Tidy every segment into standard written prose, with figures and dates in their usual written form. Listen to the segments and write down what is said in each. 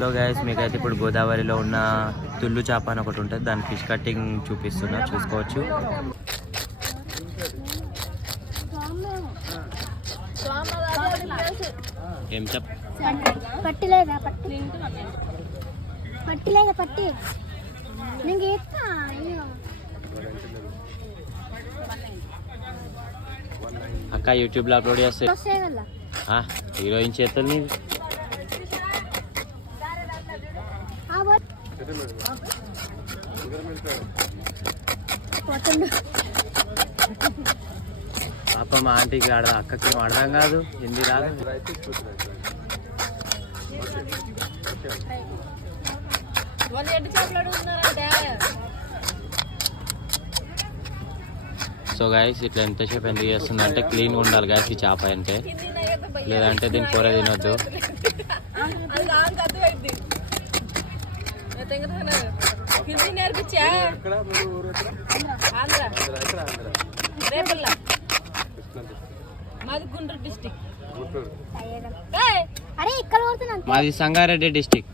Hello guys, మీకైతే ఇప్పుడు గోదావరిలో ఉన్న తుల్లు చేప అని ఒకటి ఉంటుంది, దాని ఫిష్ కట్టింగ్ చూపిస్తున్నా, చూసుకోవచ్చు. ఏం పట్టిలేదా పట్టి అక్క యూట్యూబ్లో అప్లోడ్ చేస్తే హీరోయిన్ చేతులు నీవి. పాప మా ఆంటీకి అక్కకి అర్థం కాదు, హిందీ రాదు. సో గైస్ ఇట్లా ఎంతసేపు ఎందుకు చేస్తుంది అంటే క్లీన్గా ఉండాలి గైస్ ఈ చేప అంటే, లేదంటే దీని కూర తినొద్దు. మాది సంగారెడ్డి డిస్టిక్.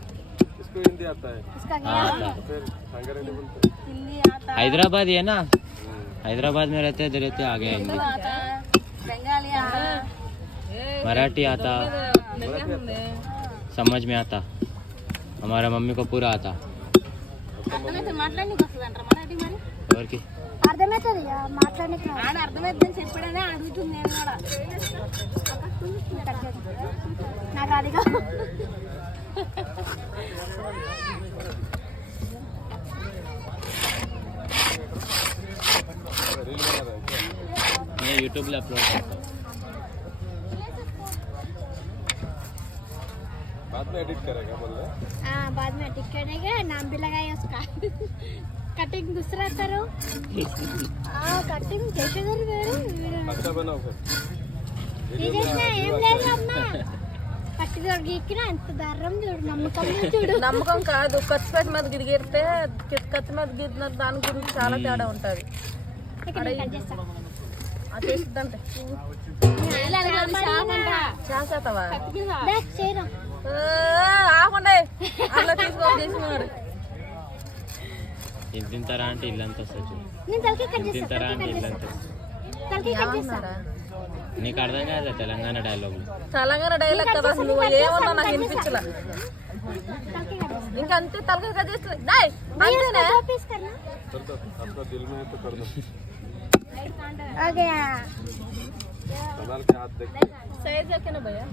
हैदराबाद है ना, हैदराबाद में रहते आ गए हिंदी, मराठी आता, समझ में आता, हमारा मम्मी को पूरा आता. ఎవరికి అర్థమవుతుంది మాట్లాడడానికి అర్థమవుతుందని చెప్పడనే అడుగుతుంది. నేను కూడా నాకు అడిగా मैं यूट्यूब पे अपलोड करता हूँ, बाद में एडिट करेगा बोल रहे. हाँ बाद में एडिट करेगा, नाम भी लगाया उसका. कटिंग दूसरा करो. हाँ कटिंग कैसे कर रहे अच्छा बनाओ फिर. ये देखना ఏం లేదు అమ్మా. పట్టుదోడికి ఎక్కినా ఎంత దారం చూడు, నమ్మకం చూడు. నమ్మకం కాదు, ఖర్చు మీద గిరిగిరితే ఖర్చు మీద గిరిన దాని గురించి చాలా తేడా ఉంటుంది. చేసిద్దంటే చేసేస్తావా ఆకుండా అలా తీసుకోవాలి చేసినాడు. ఇది తింటారా అంటే ఇల్లంతా వస్తుంది, తింటారా అంటే ఇల్లంతా. నీకు అర్థం కాదు తెలంగాణ డైలాగ్, తెలంగాణ డైలాగ్ కదా, నువ్వు ఏమన్నా నాకు వినిపించలే. ఇంకా అంతే తలకాయ కట్ చేస్తుంది. आ गया कमाल के हाथ देख. సైజ్ ఓకేనా భయ్యా?